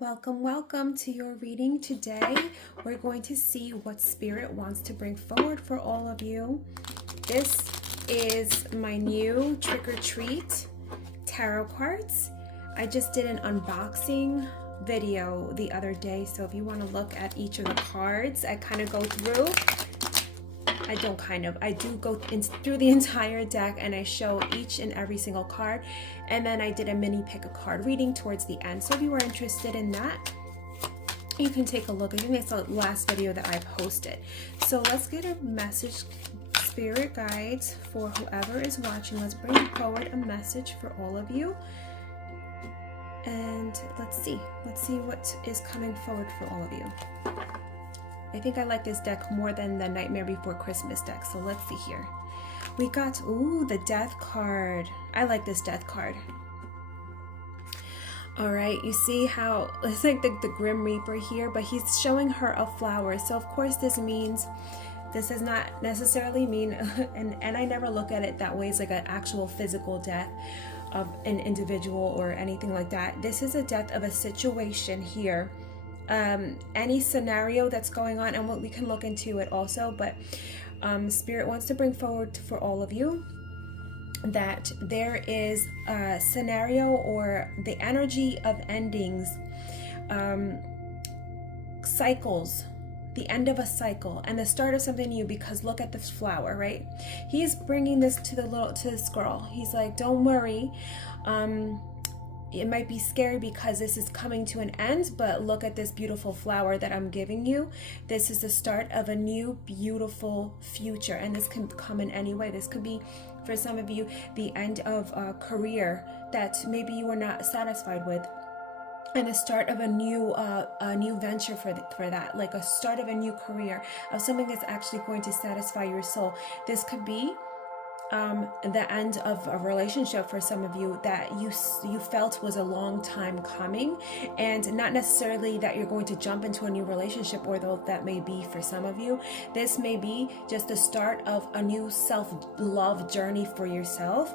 Welcome, welcome to your reading today. We're going to see what Spirit wants to bring forward for all of you. This is my new Trick or Treat tarot cards. I just did an unboxing video the other day, so if you want to look at each of the cards, I kind of go through. I do go through the entire deck and I show each and every single card, and then I did a mini pick a card reading towards the end. So if you are interested in that, you can take a look. I think that's the last video that I posted. So let's get a message, Spirit guides, for whoever is watching. Let's bring forward a message for all of you. And let's see what is coming forward for all of you. I think I like this deck more than the Nightmare Before Christmas deck. So let's see here. We got, the Death card. I like this Death card. All right, you see how it's like the Grim Reaper here, but he's showing her a flower. So of course this does not necessarily mean, and I never look at it that way. It's like an actual physical death of an individual or anything like that. This is a death of a situation here. Any scenario that's going on, and what we can look into it also, but Spirit wants to bring forward for all of you that there is a scenario or the energy of endings, cycles, the end of a cycle and the start of something new. Because look at this flower, right? He's bringing this to this girl. He's like, don't worry, it might be scary because this is coming to an end, but look at this beautiful flower that I'm giving you. This is the start of a new beautiful future, and this can come in any way. This could be, for some of you, the end of a career that maybe you were not satisfied with, and the start of a new venture for that, like a start of a new career, of something that's actually going to satisfy your soul. This could be the end of a relationship for some of you that you felt was a long time coming, and not necessarily that you're going to jump into a new relationship, although that may be for some of you. This may be just the start of a new self-love journey for yourself.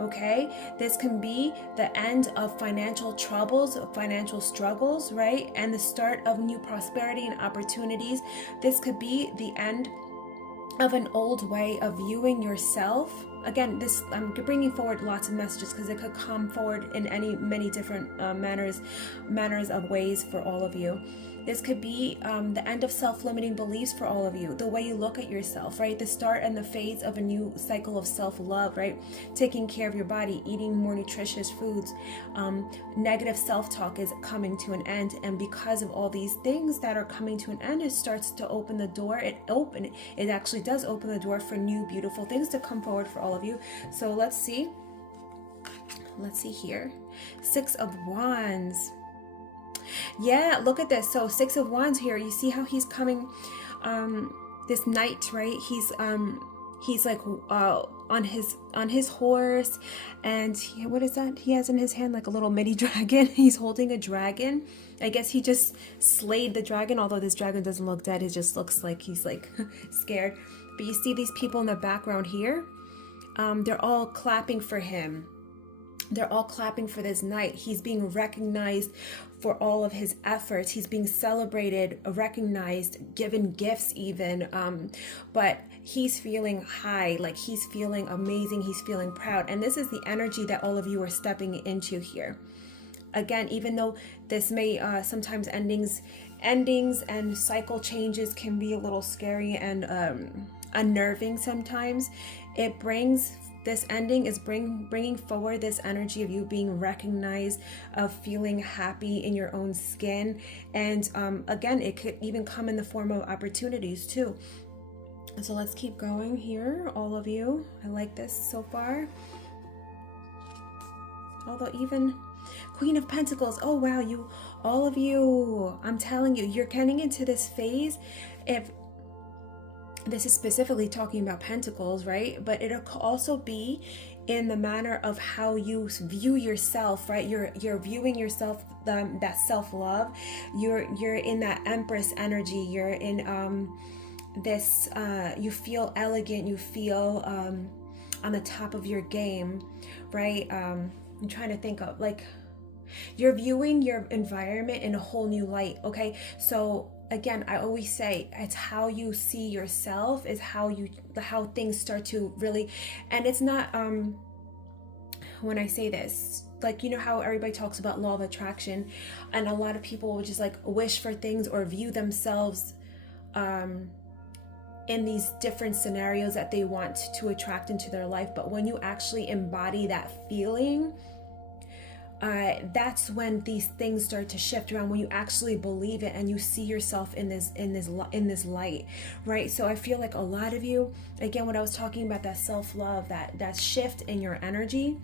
Okay, this can be the end of financial troubles, financial struggles, right? And the start of new prosperity and opportunities. This could be the end of an old way of viewing yourself. Again, I'm bringing forward lots of messages because it could come forward in many different manners of ways for all of you. This could be the end of self-limiting beliefs for all of you, the way you look at yourself, right? The start and the phase of a new cycle of self-love, right? Taking care of your body, eating more nutritious foods. Negative self-talk is coming to an end, and because of all these things that are coming to an end, it starts to open the door. It actually does open the door for new beautiful things to come forward for all of you. So let's see here. Six of Wands. Yeah, look at this. So Six of Wands here. You see how he's coming, this knight, right? He's like on his horse, and what is that he has in his hand? Like a little mini dragon. He's holding a dragon. I guess he just slayed the dragon, although this dragon doesn't look dead. It just looks like he's like scared. But you see these people in the background here. They're all clapping for him. They're all clapping for this knight. He's being recognized for all of his efforts. He's being celebrated, recognized, given gifts even. But he's feeling high, like he's feeling amazing. He's feeling proud. And this is the energy that all of you are stepping into here. Again, even though this may sometimes endings and cycle changes can be a little scary and unnerving sometimes, this ending is bringing forward this energy of you being recognized, of feeling happy in your own skin. And again, it could even come in the form of opportunities too. So let's keep going here, all of you. I like this so far. Although even Queen of Pentacles, oh wow, all of you, I'm telling you, you're getting into this phase. If this is specifically talking about Pentacles, right? But it'll also be in the manner of how you view yourself, right? You're viewing yourself, that self-love. You're in that Empress energy. You're in this. You feel elegant. You feel on the top of your game, right? I'm trying to think of, like, You're viewing your environment in a whole new light, okay? So again, I always say it's how you see yourself is how things start to really, and it's not when I say this, like, you know how everybody talks about law of attraction, and a lot of people will just like wish for things or view themselves in these different scenarios that they want to attract into their life. But when you actually embody that feeling, that's when these things start to shift around, when you actually believe it and you see yourself in this light, right? So I feel like a lot of you, again, when I was talking about that self-love, that shift in your energy,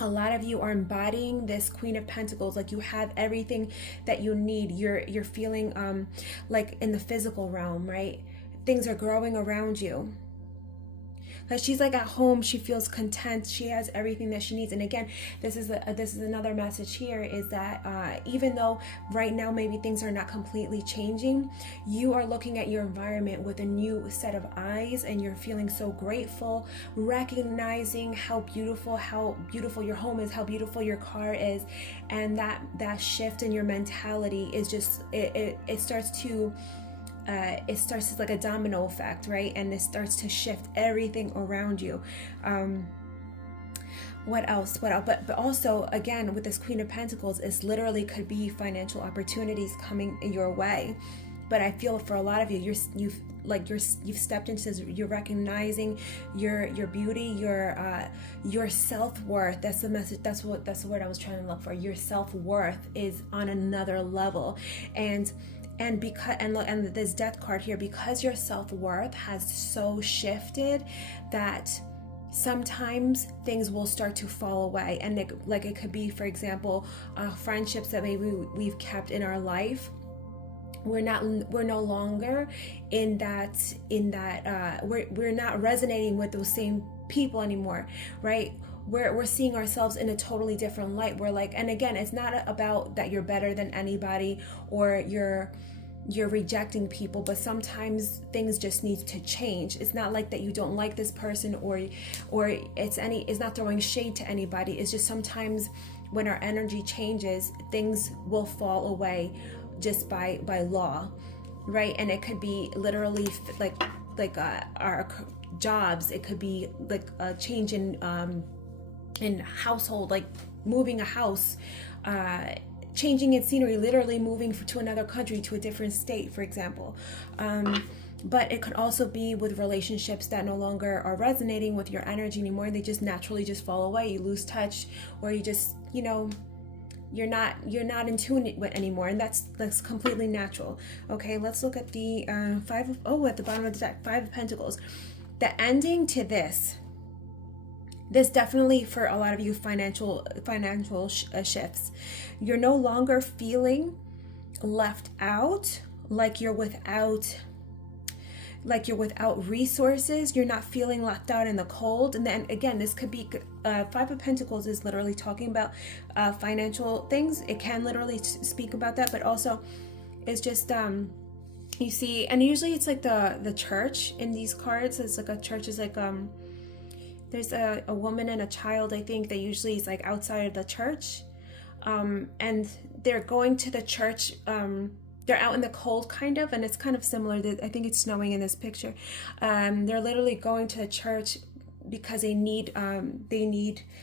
a lot of you are embodying this Queen of Pentacles, like you have everything that you need. You're feeling like in the physical realm, right? Things are growing around you. Like she's like at home, she feels content, she has everything that she needs. And again, this is another message here, is that even though right now maybe things are not completely changing, you are looking at your environment with a new set of eyes, and you're feeling so grateful, recognizing how beautiful your home is, how beautiful your car is. And that shift in your mentality is just, it starts to it's like a domino effect, right? And it starts to shift everything around you. What else? But also, again, with this Queen of Pentacles, it's literally could be financial opportunities coming your way. But I feel for a lot of you, you've stepped into this, you're recognizing your beauty, your self-worth. That's the message. That's the word I was trying to look for. Your self-worth is on another level. And because and this Death card here, because your self-worth has so shifted that sometimes things will start to fall away. And it could be, for example, friendships that maybe we've kept in our life. We're no longer in that we're not resonating with those same people anymore, right? We're seeing ourselves in a totally different light. We're like, and again, it's not about that you're better than anybody or you're rejecting people, but sometimes things just need to change. It's not like that you don't like this person or it's not throwing shade to anybody. It's just sometimes when our energy changes, things will fall away just by law, right? And it could be literally like our jobs. It could be like a change in household, like moving a house, changing its scenery, literally moving to another country, to a different state, for example. But it could also be with relationships that no longer are resonating with your energy anymore. They just naturally just fall away. You lose touch, or you just, you're not in tune with anymore, and that's completely natural. Okay, let's look at the at the bottom of the deck, Five of Pentacles. The ending to this definitely, for a lot of you, financial shifts. You're no longer feeling left out, like you're without resources. You're not feeling left out in the cold. And then again, this could be Five of Pentacles is literally talking about financial things. It can literally speak about that, but also it's just you see, and usually it's like the church in these cards. It's like a church is like there's a woman and a child, I think, that usually is like outside of the church, and they're going to the church. They're out in the cold, kind of, and it's kind of similar. I think it's snowing in this picture. They're literally going to the church because they need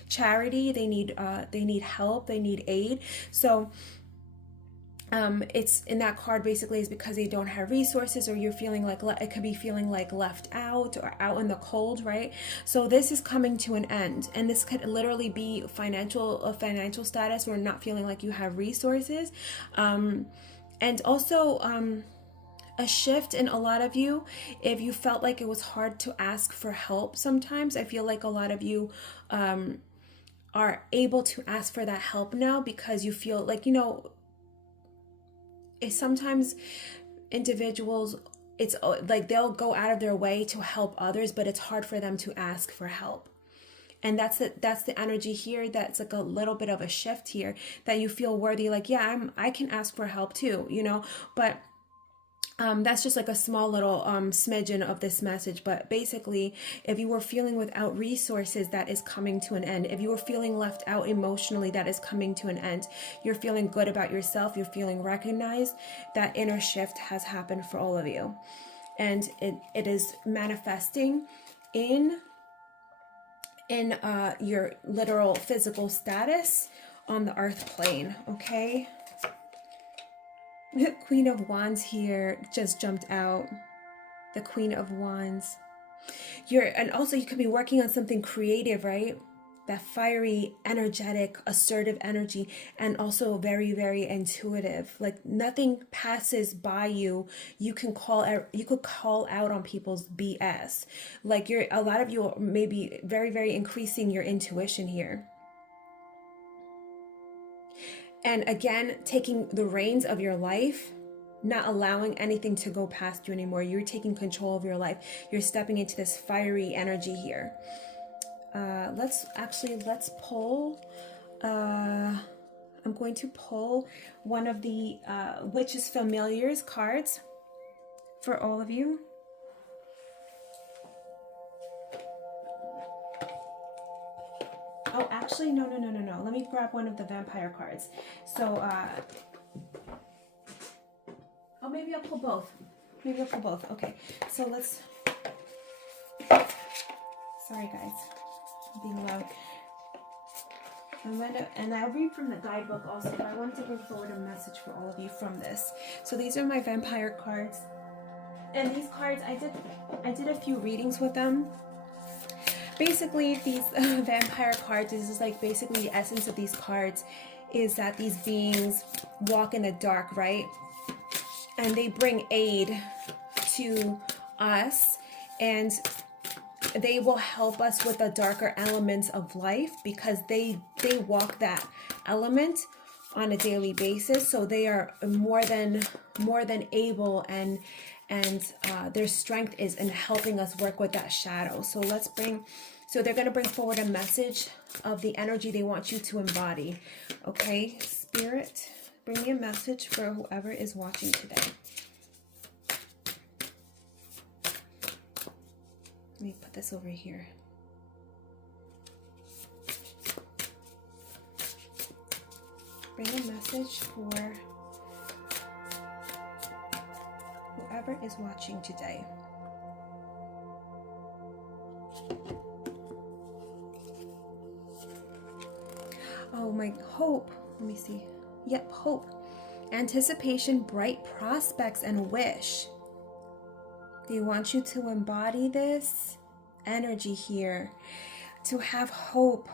charity, they need help, they need aid. So it's in that card basically is because they don't have resources, or you're feeling like it could be feeling like left out or out in the cold, right? So this is coming to an end, and this could literally be financial status, or not feeling like you have resources, and also a shift in a lot of you. If you felt like it was hard to ask for help sometimes, I feel like a lot of you are able to ask for that help now, because you feel like, sometimes individuals, it's like they'll go out of their way to help others, but it's hard for them to ask for help. And that's the energy here. That's like a little bit of a shift here, that you feel worthy, like, yeah, I can ask for help too, but That's just like a small little smidgen of this message. But basically, if you were feeling without resources, that is coming to an end. If you were feeling left out emotionally, that is coming to an end. You're feeling good about yourself, you're feeling recognized. That inner shift has happened for all of you, and it is manifesting in your literal physical status on the earth plane. Okay, Queen of Wands here just jumped out. The Queen of Wands. And also you could be working on something creative, right? That fiery, energetic, assertive energy, and also very, very intuitive. Like nothing passes by you. You could call out on people's BS. Like a lot of you may be very, very increasing your intuition here. And again, taking the reins of your life, not allowing anything to go past you anymore. You're taking control of your life. You're stepping into this fiery energy here. Let's pull. I'm going to pull one of the Witches Familiars cards for all of you. Oh, actually, no. Let me grab one of the Vampire cards. So, oh, maybe I'll pull both. Okay, so let's... Sorry, guys. I'm being loud. And I'll read from the guidebook also, but I wanted to bring forward a message for all of you from this. So these are my Vampire cards. And these cards, I did a few readings with them. Basically, these Vampire cards, this is like basically the essence of these cards, is that these beings walk in the dark, right? And they bring aid to us, and they will help us with the darker elements of life because they walk that element on a daily basis. So they are more than able, and their strength is in helping us work with that shadow. So they're going to bring forward a message of the energy they want you to embody. Okay, Spirit, bring me a message for whoever is watching today. Let me put this over here. Bring a message for whoever is watching today. Oh, my hope. Let me see. Yep, hope. Anticipation, bright prospects, and wish. They want you to embody this energy here, to have hope.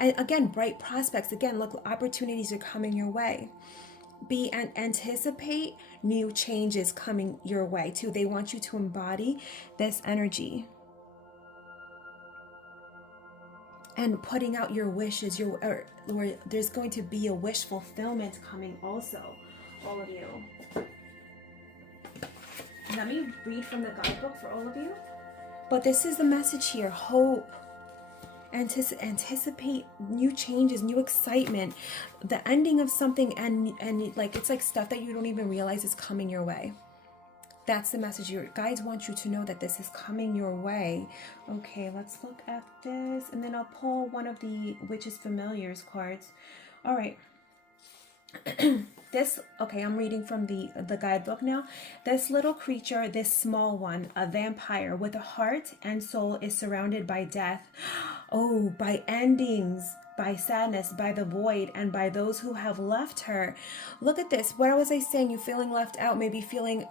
And again, bright prospects. Again, look, opportunities are coming your way. Anticipate new changes coming your way too. They want you to embody this energy. And putting out your wishes, or there's going to be a wish fulfillment coming also, all of you. Let me read from the guidebook for all of you. But this is the message here: hope. Anticipate new changes, new excitement, the ending of something, and like it's like stuff that you don't even realize is coming your way. That's the message. Your guides want you to know that this is coming your way. Okay, let's look at this. And then I'll pull one of the Witches Familiars cards. All right. I'm reading from the guidebook now. This little creature, this small one, a vampire with a heart and soul, is surrounded by death. Oh, by endings, by sadness, by the void, and by those who have left her. Look at this. What was I saying? You feeling left out, maybe feeling...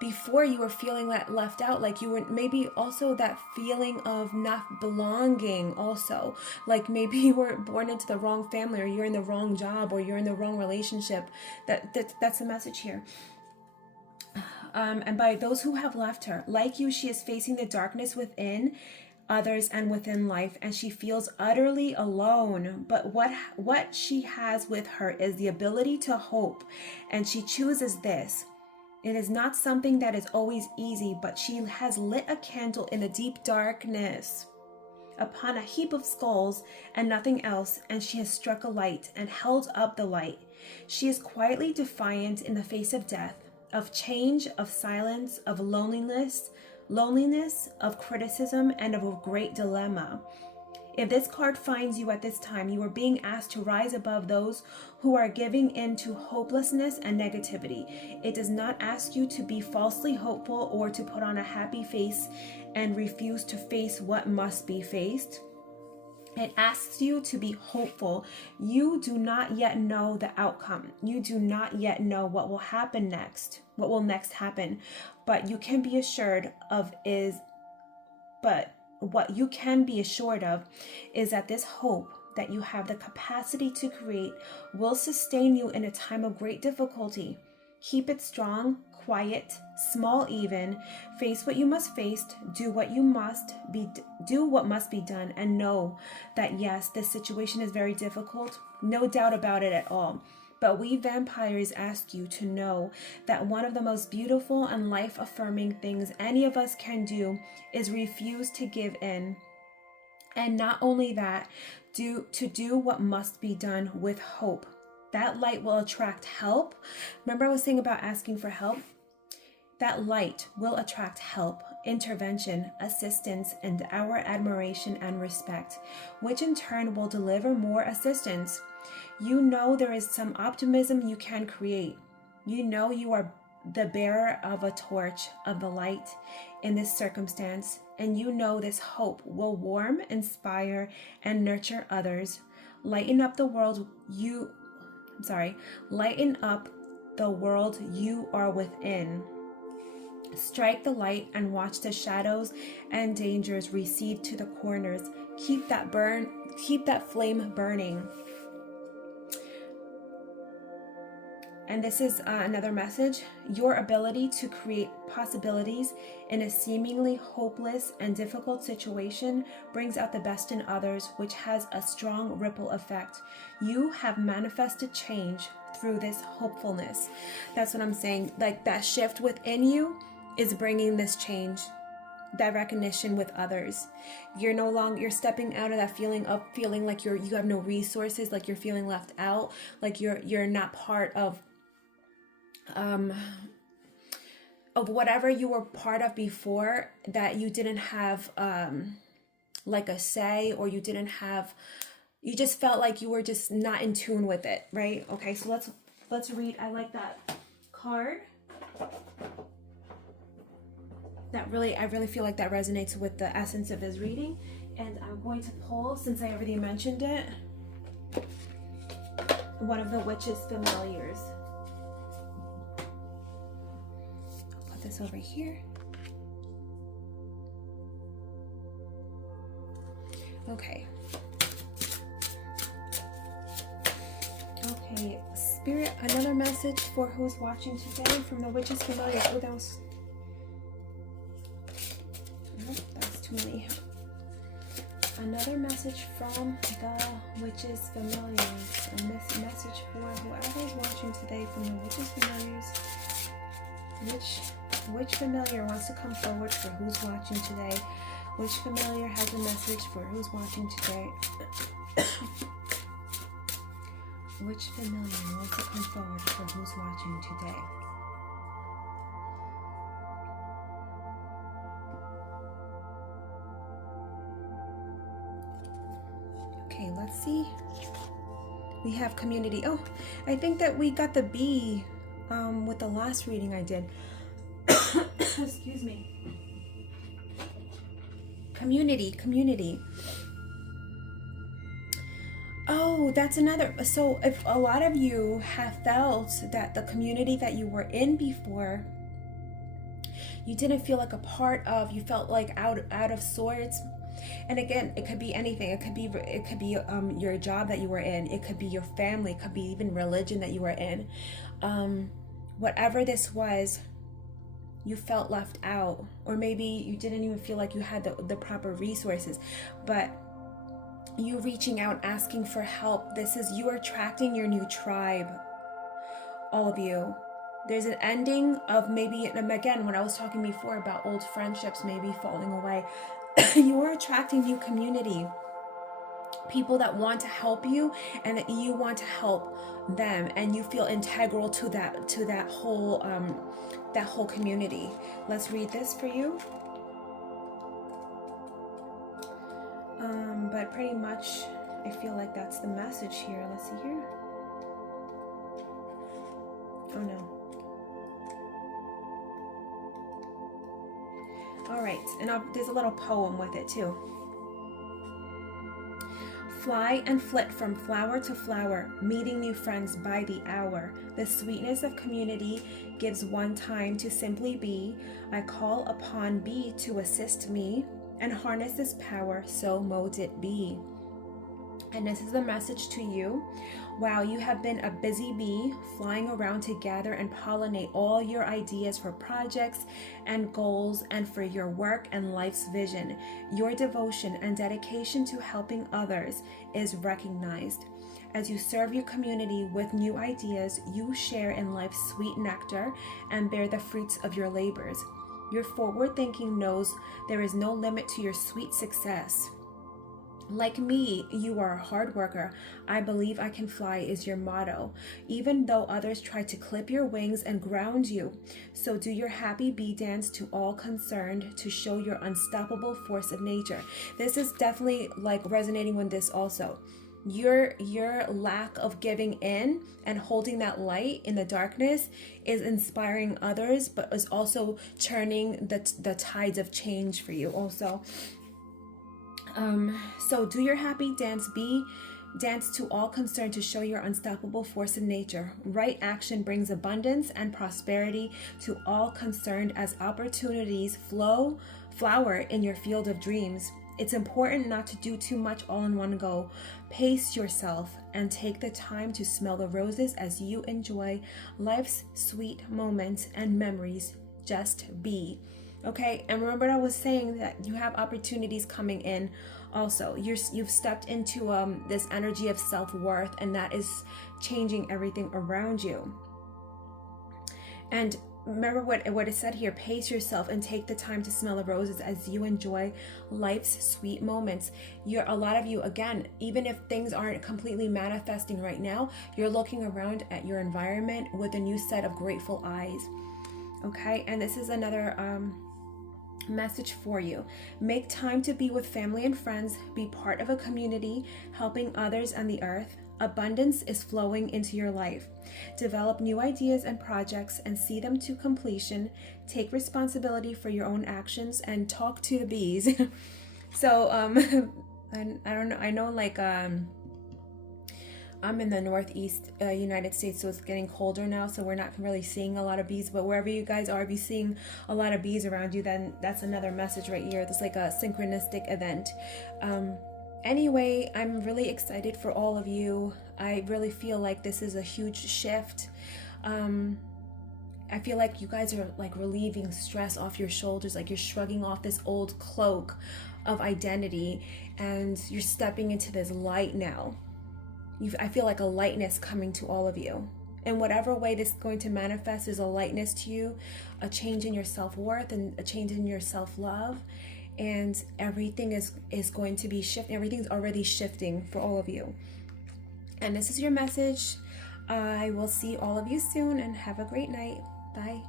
before you were feeling that left out, like you were maybe also that feeling of not belonging also, like maybe you were born into the wrong family, or you're in the wrong job, or you're in the wrong relationship. That's the message here. And by those who have left her, like you, she is facing the darkness within others and within life, and she feels utterly alone. But what she has with her is the ability to hope, and she chooses this. It is not something that is always easy, but she has lit a candle in the deep darkness upon a heap of skulls and nothing else, and she has struck a light and held up the light. She is quietly defiant in the face of death, of change, of silence, of loneliness, of criticism, and of a great dilemma. If this card finds you at this time, you are being asked to rise above those who are giving in to hopelessness and negativity. It does not ask you to be falsely hopeful or to put on a happy face and refuse to face what must be faced. It asks you to be hopeful. You do not yet know the outcome. You do not yet know what will happen next, what will next happen. But you can be assured of what you can be assured of is that this hope that you have the capacity to create will sustain you in a time of great difficulty. Keep it strong, quiet, small even. Face what you must face, do what must be done, and know that yes, this situation is very difficult. No doubt about it at all. But we vampires ask you to know that one of the most beautiful and life-affirming things any of us can do is refuse to give in. And not only that, do what must be done with hope. That light will attract help. Remember I was saying about asking for help? That light will attract help, intervention, assistance, and our admiration and respect, which in turn will deliver more assistance. You know there is some optimism you can create. You know you are the bearer of a torch of the light in this circumstance, and you know this hope will warm, inspire, and nurture others. Lighten up the world you are within. Strike the light and watch the shadows and dangers recede to the corners. Keep that flame burning. And this is another message. Your ability to create possibilities in a seemingly hopeless and difficult situation brings out the best in others, which has a strong ripple effect. You have manifested change through this hopefulness. That's what I'm saying. Like that shift within you is bringing this change, that recognition with others. You're stepping out of that feeling like you have no resources, like you're feeling left out, like you're not part of whatever you were part of before, that you didn't have like a say, or you just felt like you were just not in tune with it, right? Okay, so let's read. I like that card. I really feel like that resonates with the essence of his reading, and I'm going to pull, since I already mentioned it, one of the Witch's Familiars. This over here. Okay, Spirit, another message for who's watching today from the Witch's Familiar. Oh, that was too many. Another message from the Witch's Familiars. A message for whoever's watching today from the Witch's Familiars. Which familiar wants to come forward for who's watching today? Which familiar has a message for who's watching today? Which familiar wants to come forward for who's watching today? Okay, let's see. We have community. Oh, I think that we got the B with the last reading I did. Excuse me. Community. Oh, that's another. So if a lot of you have felt that the community that you were in before, you didn't feel like a part of, you felt like out of sorts. And again, it could be anything. It could be your job that you were in. It could be your family. It could be even religion that you were in. Whatever this was, you felt left out, or maybe you didn't even feel like you had the proper resources. But you reaching out, asking for help, this is you are attracting your new tribe. All of you. There's an ending of maybe, and again, when I was talking before about old friendships maybe falling away, you are attracting new community. people that want to help you and that you want to help them, and you feel integral to that whole community. Let's read this for you. But pretty much I feel like that's the message here. Let's see here. Oh no. All right, and there's a little poem with it too. Fly and flit from flower to flower, meeting new friends by the hour. The sweetness of community gives one time to simply be. I call upon bee to assist me and harness this power, so mote it be. And this is the message to you. Wow, you have been a busy bee flying around to gather and pollinate all your ideas for projects and goals and for your work and life's vision. Your devotion and dedication to helping others is recognized. As you serve your community with new ideas, you share in life's sweet nectar and bear the fruits of your labors. Your forward thinking knows there is no limit to your sweet success. Like me, you are a hard worker. I believe I can fly is your motto, even though others try to clip your wings and ground you. So do your happy bee dance to all concerned to show your unstoppable force of nature. This is definitely like resonating with this also. Your lack of giving in and holding that light in the darkness is inspiring others, but is also turning the tides of change for you also. So do your happy dance, dance to all concerned to show your unstoppable force of nature. Right action brings abundance and prosperity to all concerned as opportunities flower in your field of dreams. It's important not to do too much all in one go. Pace yourself and take the time to smell the roses as you enjoy life's sweet moments and memories. Just be. Okay, and remember I was saying that you have opportunities coming in also. You've stepped into this energy of self-worth, and that is changing everything around you. And remember what it said here, pace yourself and take the time to smell the roses as you enjoy life's sweet moments. A lot of you, again, even if things aren't completely manifesting right now, you're looking around at your environment with a new set of grateful eyes. Okay, and this is another message for you. Make time to be with family and friends. Be part of a community, helping others and the earth. Abundance is flowing into your life. Develop new ideas and projects and see them to completion. Take responsibility for your own actions and talk to the bees. So I don't know. I know, like I'm in the Northeast United States, so it's getting colder now, so we're not really seeing a lot of bees. But wherever you guys are, if you're seeing a lot of bees around you, then that's another message right here. There's like a synchronistic event. Anyway, I'm really excited for all of you. I really feel like this is a huge shift. I feel like you guys are like relieving stress off your shoulders, like you're shrugging off this old cloak of identity, and you're stepping into this light now. I feel like a lightness coming to all of you. In whatever way this is going to manifest, is a lightness to you, a change in your self-worth and a change in your self-love. And everything is going to be shifting. Everything's already shifting for all of you. And this is your message. I will see all of you soon, and have a great night. Bye.